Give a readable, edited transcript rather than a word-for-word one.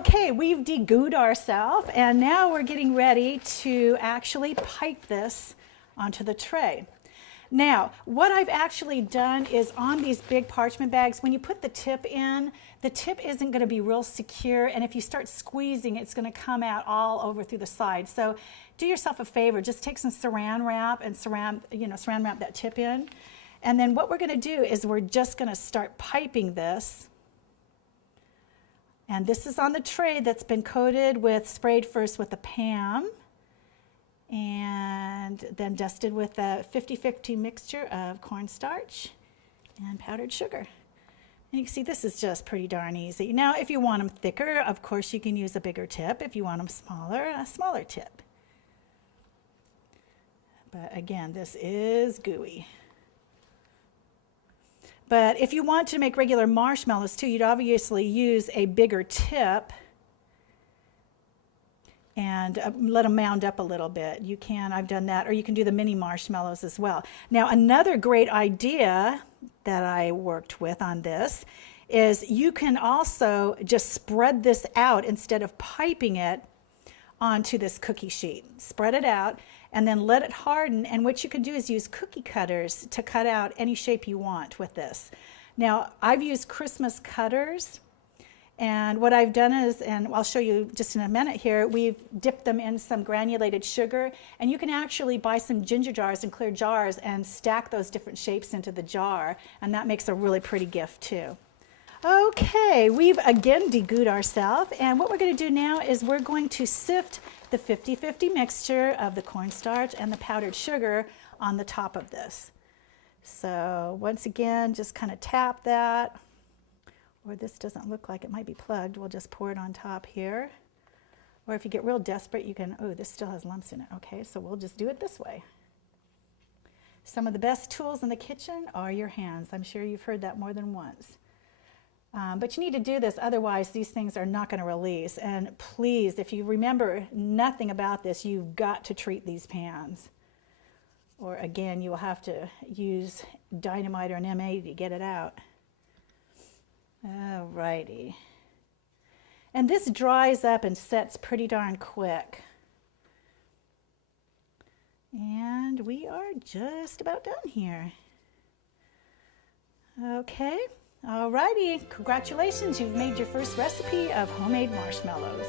Okay, we've degooed ourselves, and now we're getting ready to actually pipe this onto the tray. Now, what I've actually done is on these big parchment bags, when you put the tip in, the tip isn't going to be real secure, and if you start squeezing, it's going to come out all over through the sides. So do yourself a favor, just take some saran wrap and saran wrap that tip in. And then what we're going to do is we're just going to start piping this. And this is on the tray that's been coated with, sprayed first with a PAM, and then dusted with a 50-50 mixture of cornstarch and powdered sugar. And you can see this is just pretty darn easy. Now, if you want them thicker, of course you can use a bigger tip. If you want them smaller, a smaller tip. But again, this is gooey. But if you want to make regular marshmallows too, you'd obviously use a bigger tip and let them mound up a little bit. You can, I've done that, or you can do the mini marshmallows as well. Now, another great idea that I worked with on this is you can also just spread this out instead of piping it onto this cookie sheet. Spread it out and then let it harden, and what you can do is use cookie cutters to cut out any shape you want with this. Now, I've used Christmas cutters, and what I've done is, and I'll show you just in a minute here, we've dipped them in some granulated sugar, and you can actually buy some ginger jars and clear jars and stack those different shapes into the jar, and that makes a really pretty gift too. Okay, we've again degooed ourselves, and what we're going to do now is we're going to sift the 50-50 mixture of the cornstarch and the powdered sugar on the top of this. So once again, just kind of tap that, or this doesn't look like it might be plugged, we'll just pour it on top here. Or if you get real desperate, you can, oh, this still has lumps in it. Okay, so we'll just do it this way. Some of the best tools in the kitchen are your hands. I'm sure you've heard that more than once. But you need to do this, otherwise these things are not going to release. And please, if you remember nothing about this, you've got to treat these pans. Or again, you will have to use dynamite or an M80 to get it out. Alrighty. And this dries up and sets pretty darn quick. And we are just about done here. Okay. Alrighty, congratulations, you've made your first recipe of homemade marshmallows.